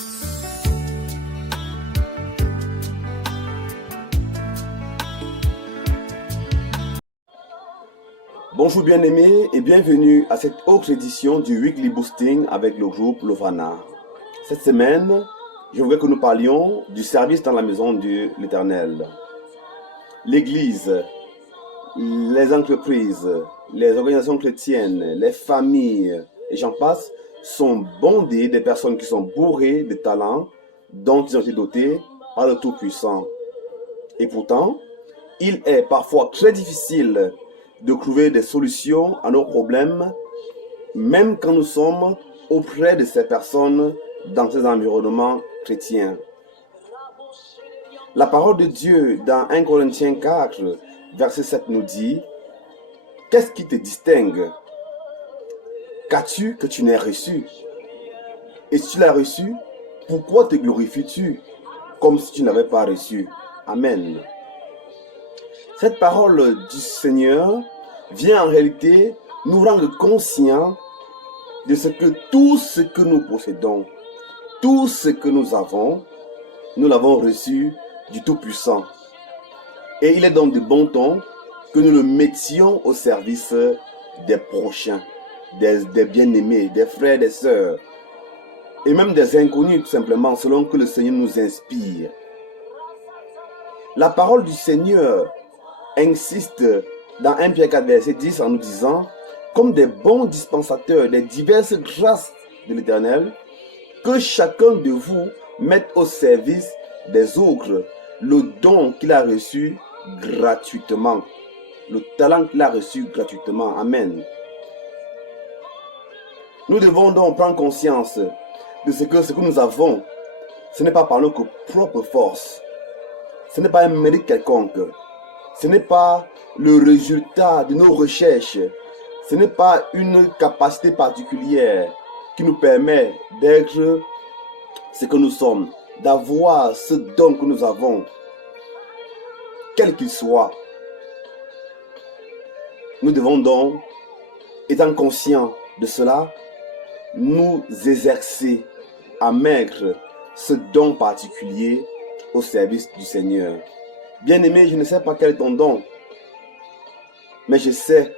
Bonjour bien-aimés et bienvenue à cette autre édition du Weekly Boosting avec le groupe Lovana. Cette semaine, je voudrais que nous parlions du service dans la maison de l'Éternel. L'Église, les entreprises, les organisations chrétiennes, les familles et j'en passe sont bondées des personnes qui sont bourrées de talents dont ils ont été dotés par le Tout-Puissant. Et pourtant, il est parfois très difficile de trouver des solutions à nos problèmes, même quand nous sommes auprès de ces personnes dans ces environnements chrétiens. La parole de Dieu dans 1 Corinthiens 4, verset 7 nous dit: qu'est-ce qui te distingue? Qu'as-tu que tu n'aies reçu? Et si tu l'as reçu, pourquoi te glorifies-tu comme si tu n'avais pas reçu? Amen. Cette parole du Seigneur vient en réalité nous rendre conscients de ce que tout ce que nous possédons, tout ce que nous avons, nous l'avons reçu du Tout-Puissant. Et il est donc de bon ton que nous le mettions au service des prochains, des bien-aimés, des frères, des sœurs, et même des inconnus tout simplement, selon que le Seigneur nous inspire. La parole du Seigneur insiste dans 1 Pierre 4, verset 10 en nous disant: comme des bons dispensateurs des diverses grâces de l'Éternel, que chacun de vous mette au service des autres le don qu'il a reçu gratuitement, le talent qu'il a reçu gratuitement. Amen. Nous devons donc prendre conscience de ce que nous avons, ce n'est pas par notre propre force, ce n'est pas un mérite quelconque, ce n'est pas le résultat de nos recherches, ce n'est pas une capacité particulière qui nous permet d'être ce que nous sommes, d'avoir ce don que nous avons, quel qu'il soit. Nous devons donc, étant conscients de cela, nous exercer à mettre ce don particulier au service du Seigneur. Bien-aimé, je ne sais pas quel est ton don, mais je sais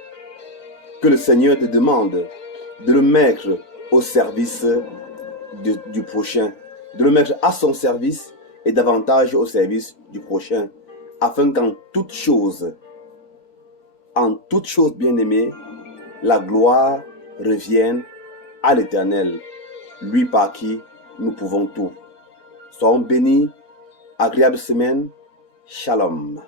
que le Seigneur te demande de le mettre au service du prochain, de le mettre à son service et davantage au service du prochain, afin qu'en toute chose, bien-aimé, la gloire revienne à l'Éternel, lui par qui nous pouvons tout. Soyons bénis, agréable semaine, shalom.